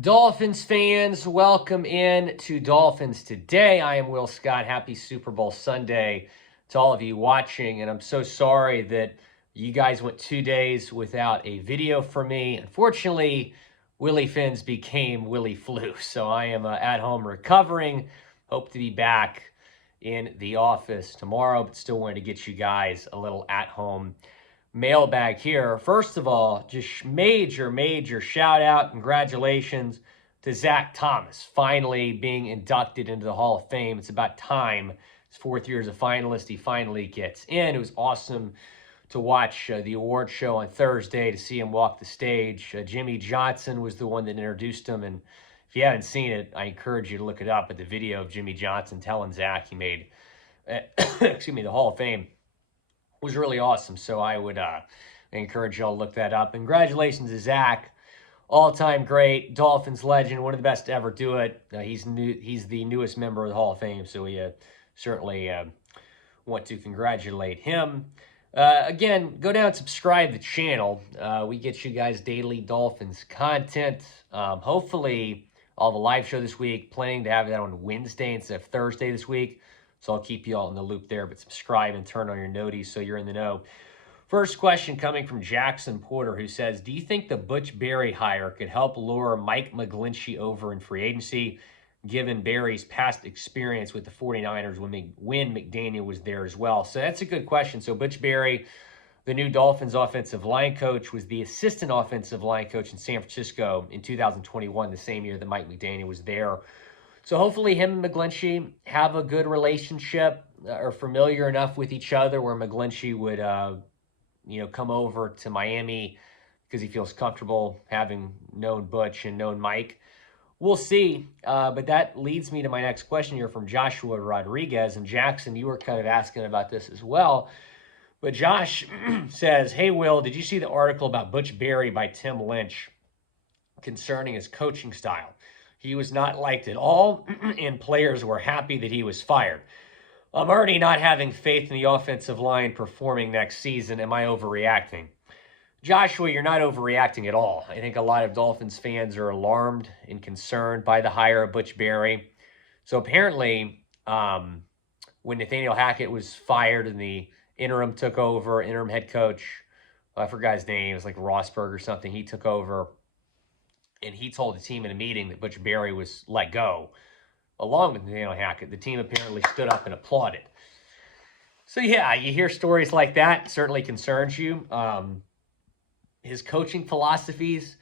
Dolphins fans, welcome in to Dolphins Today. I am Will Scott. Happy Super Bowl Sunday to all of you watching. And I'm so sorry that you guys went 2 days without a video from me. Unfortunately, Willy Fins became Willy Flu. So I am at home recovering. Hope to be back in the office tomorrow, but still wanted to get you guys a little at-home mailbag here. First of all, just major shout out, congratulations to Zach Thomas finally being inducted into the Hall of Fame. It's about time. His fourth year as a finalist, he finally gets in. It was awesome to watch the award show on Thursday, to see him walk the stage. Jimmy Johnson was the one that introduced him, and if you haven't seen it, I encourage you to look it up. At the video of Jimmy Johnson telling Zach he made excuse me, the Hall of Fame was really awesome. So I would encourage y'all to look that up. And congratulations to Zach, all-time great, Dolphins legend, one of the best to ever do it. He's the newest member of the Hall of Fame, so we certainly want to congratulate him. Again, go down and subscribe to the channel. We get you guys daily Dolphins content. Hopefully, I'll have a live show this week, planning to have that on Wednesday instead of Thursday this week. So I'll keep you all in the loop there, but subscribe and turn on your noties so you're in the know. First question coming from Jackson Porter, who says, do you think the Butch Berry hire could help lure Mike McGlinchey over in free agency, given Berry's past experience with the 49ers when McDaniel was there as well? So that's a good question. So Butch Berry, the new Dolphins offensive line coach, was the assistant offensive line coach in San Francisco in 2021, the same year that Mike McDaniel was there. So hopefully him and McGlinchey have a good relationship, or familiar enough with each other where McGlinchey would, come over to Miami because he feels comfortable having known Butch and known Mike. We'll see. But that leads me to my next question here from Joshua Rodriguez. And Jackson, you were kind of asking about this as well. But Josh says, hey, Will, did you see the article about Butch Berry by Tim Lynch concerning his coaching style? He was not liked at all, and players were happy that he was fired. I'm already not having faith in the offensive line performing next season. Am I overreacting? Joshua, you're not overreacting at all. I think a lot of Dolphins fans are alarmed and concerned by the hire of Butch Berry. So apparently, when Nathaniel Hackett was fired and the interim took over, interim head coach, I forgot his name, it was like Rosberg or something, he took over. And he told the team in a meeting that Butch Berry was let go, along with Nathaniel Hackett. The team apparently stood up and applauded. So, yeah, you hear stories like that. It certainly concerns you. His coaching philosophies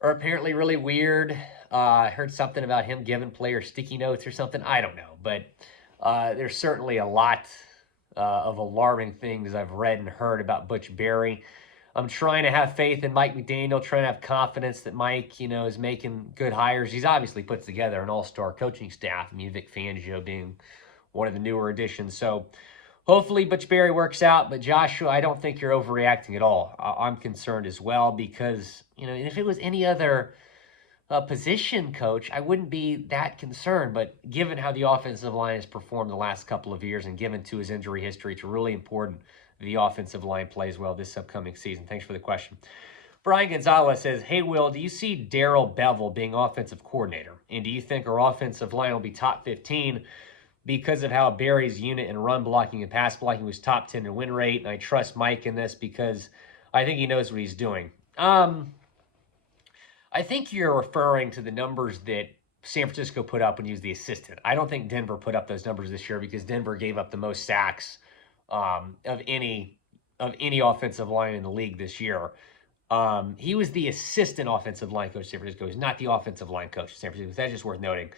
are apparently really weird. I heard something about him giving players sticky notes or something. I don't know. But there's certainly a lot of alarming things I've read and heard about Butch Berry. I'm trying to have faith in Mike McDaniel, trying to have confidence that Mike, is making good hires. He's obviously put together an all-star coaching staff. I mean, Vic Fangio being one of the newer additions. So hopefully Butch Berry works out. But Joshua, I don't think you're overreacting at all. I'm concerned as well because, if it was any other position coach, I wouldn't be that concerned. But given how the offensive line has performed the last couple of years and given to his injury history, it's really important the offensive line plays well this upcoming season. Thanks for the question. Brian Gonzalez says, hey, Will, do you see Darrell Bevell being offensive coordinator? And do you think our offensive line will be top 15 because of how Berry's unit and run blocking and pass blocking was top 10 in win rate? And I trust Mike in this because I think he knows what he's doing. I think you're referring to the numbers that San Francisco put up when he was the assistant. I don't think Denver put up those numbers this year because Denver gave up the most sacks of any offensive line in the league this year. He was the assistant offensive line coach of San Francisco. He's not the offensive line coach of San Francisco. That's just worth noting.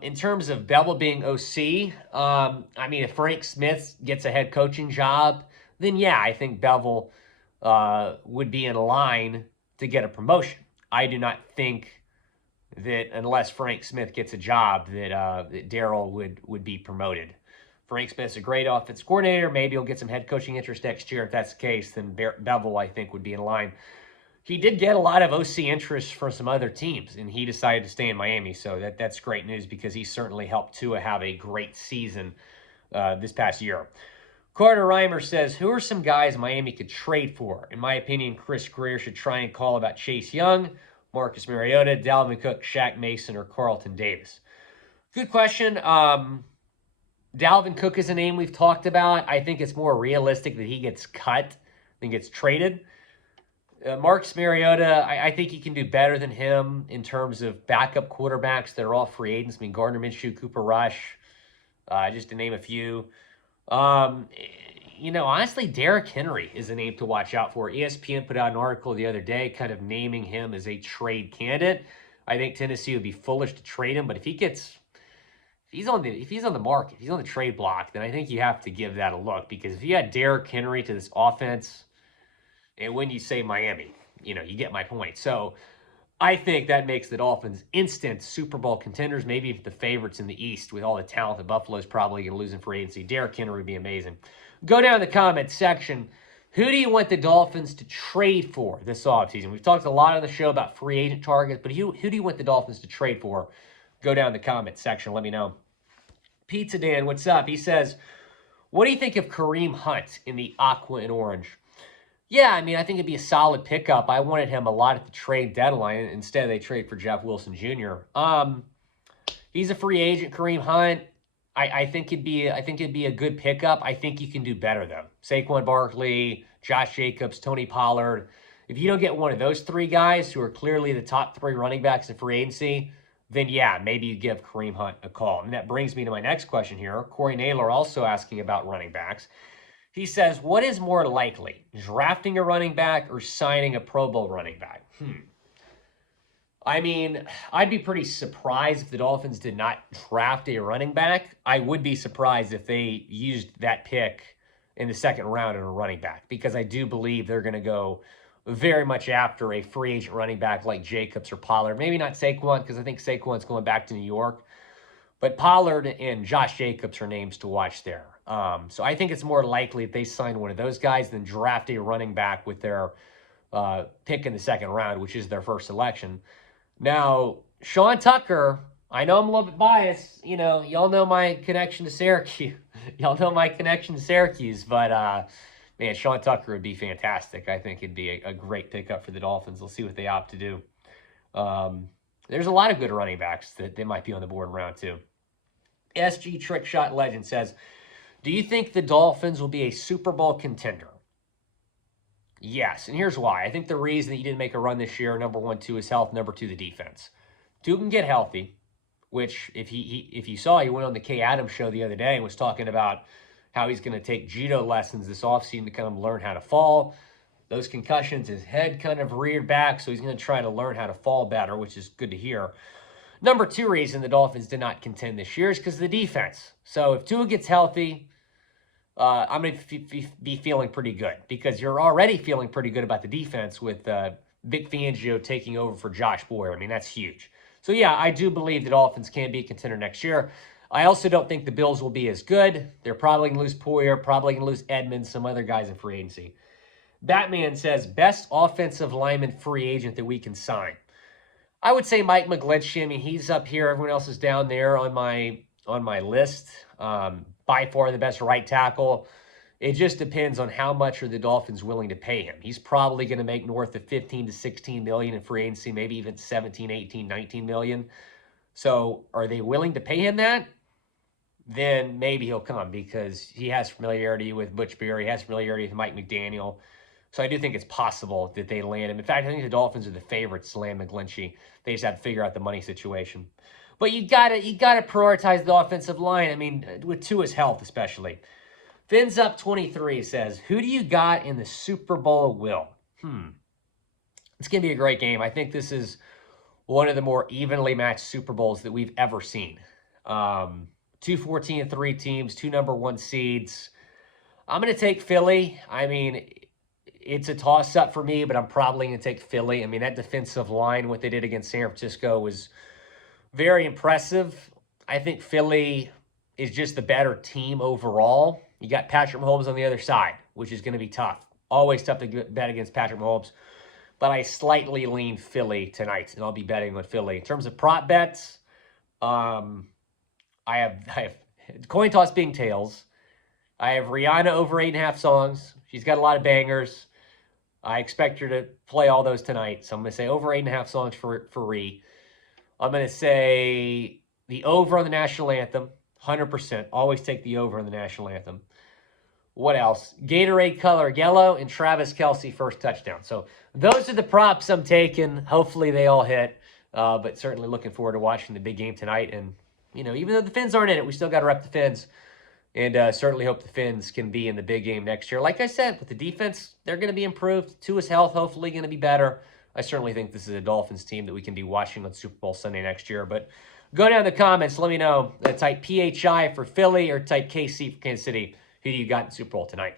In terms of Bevell being OC, if Frank Smith gets a head coaching job, then yeah, I think Bevell would be in line to get a promotion. I do not think that unless Frank Smith gets a job that Darrell would be promoted. Frank Smith's a great offensive coordinator. Maybe he'll get some head coaching interest next year. If that's the case, then Bevell, I think, would be in line. He did get a lot of OC interest from some other teams, and he decided to stay in Miami. So that's great news because he certainly helped Tua have a great season this past year. Carter Reimer says, who are some guys Miami could trade for? In my opinion, Chris Greer should try and call about Chase Young. Marcus Mariota, Dalvin Cook, Shaq Mason, or Carlton Davis? Good question. Dalvin Cook is a name we've talked about. I think it's more realistic that he gets cut than gets traded. Marcus Mariota, I think he can do better than him in terms of backup quarterbacks that are all free agents. I mean, Gardner Minshew, Cooper Rush, just to name a few. Honestly, Derrick Henry is a name to watch out for. ESPN put out an article the other day kind of naming him as a trade candidate. I think Tennessee would be foolish to trade him, but if he's on the market, if he's on the trade block, then I think you have to give that a look, because if you add Derrick Henry to this offense, and when you say Miami, you get my point. So I think that makes the Dolphins instant Super Bowl contenders, maybe the favorites in the East with all the talent that Buffalo's probably going to lose in free agency. Derrick Henry would be amazing. Go down in the comment section. Who do you want the Dolphins to trade for this offseason? We've talked a lot on the show about free agent targets, but who do you want the Dolphins to trade for? Go down in the comment section. Let me know. Pizza Dan, what's up? He says, what do you think of Kareem Hunt in the aqua and orange? Yeah, I think it'd be a solid pickup. I wanted him a lot at the trade deadline. Instead, they trade for Jeff Wilson Jr. He's a free agent, Kareem Hunt. I think it'd be a good pickup. I think you can do better, though. Saquon Barkley, Josh Jacobs, Tony Pollard. If you don't get one of those three guys who are clearly the top three running backs in free agency, then yeah, maybe you give Kareem Hunt a call. And that brings me to my next question here. Corey Naylor also asking about running backs. He says, what is more likely, drafting a running back or signing a Pro Bowl running back? I'd be pretty surprised if the Dolphins did not draft a running back. I would be surprised if they used that pick in the second round in a running back, because I do believe they're going to go very much after a free agent running back like Jacobs or Pollard. Maybe not Saquon, because I think Saquon's going back to New York. But Pollard and Josh Jacobs are names to watch there. So I think it's more likely if they sign one of those guys than draft a running back with their pick in the second round, which is their first selection. Now, Sean Tucker, I know I'm a little bit biased. Y'all know my connection to Syracuse. But man, Sean Tucker would be fantastic. I think it'd be a great pickup for the Dolphins. We'll see what they opt to do. There's a lot of good running backs that they might be on the board in round two. SG Trick Shot Legend says, do you think the Dolphins will be a Super Bowl contender? Yes, and here's why. I think the reason that you didn't make a run this year, number 1, 2 is health, number 2, the defense. 2 can get healthy, which if you saw, he went on the Kay Adams show the other day and was talking about how he's going to take judo lessons this offseason to kind of learn how to fall. Those concussions, his head kind of reared back, so he's going to try to learn how to fall better, which is good to hear. Number 2 reason the Dolphins did not contend this year is because of the defense. So if Tua gets healthy, I'm going to be feeling pretty good, because you're already feeling pretty good about the defense with Vic Fangio taking over for Josh Boyer. That's huge. So yeah, I do believe the Dolphins can be a contender next year. I also don't think the Bills will be as good. They're probably going to lose Poyer, probably going to lose Edmonds, some other guys in free agency. Batman says, best offensive lineman free agent that we can sign. I would say Mike McGlinchey. He's up here. Everyone else is down there on my list. By far the best right tackle. It just depends on how much are the Dolphins willing to pay him. He's probably going to make north of 15 to 16 million in free agency, maybe even 17, 18, 19 million. So are they willing to pay him that? Then maybe he'll come, because he has familiarity with Butch Berry, he has familiarity with Mike McDaniel. So I do think it's possible that they land him. In fact, I think the Dolphins are the favorites to land McGlinchey. They just have to figure out the money situation. But you gotta prioritize the offensive line. With Tua's health especially. Fins Up 23 says, who do you got in the Super Bowl, Will? It's gonna be a great game. I think this is one of the more evenly matched Super Bowls that we've ever seen. 2 14-3 teams, 2 number 1 seeds. I'm gonna take Philly. It's a toss-up for me, but I'm probably going to take Philly. That defensive line, what they did against San Francisco, was very impressive. I think Philly is just the better team overall. You got Patrick Mahomes on the other side, which is going to be tough. Always tough to bet against Patrick Mahomes. But I slightly lean Philly tonight, and I'll be betting with Philly. In terms of prop bets, I have coin toss being tails. I have Rihanna over 8.5 songs. She's got a lot of bangers. I expect her to play all those tonight. So I'm going to say over 8.5 songs for Ree. I'm going to say the over on the national anthem, 100%. Always take the over on the national anthem. What else? Gatorade color yellow and Travis Kelce first touchdown. So those are the props I'm taking. Hopefully they all hit. But certainly looking forward to watching the big game tonight. And, you know, even though the Fins aren't in it, we still got to rep the Fins. And certainly hope the Fins can be in the big game next year. Like I said, with the defense, they're going to be improved. Tua's health hopefully going to be better. I certainly think this is a Dolphins team that we can be watching on Super Bowl Sunday next year. But go down in the comments. Let me know. Type PHI for Philly or type KC for Kansas City. Who do you got in Super Bowl tonight?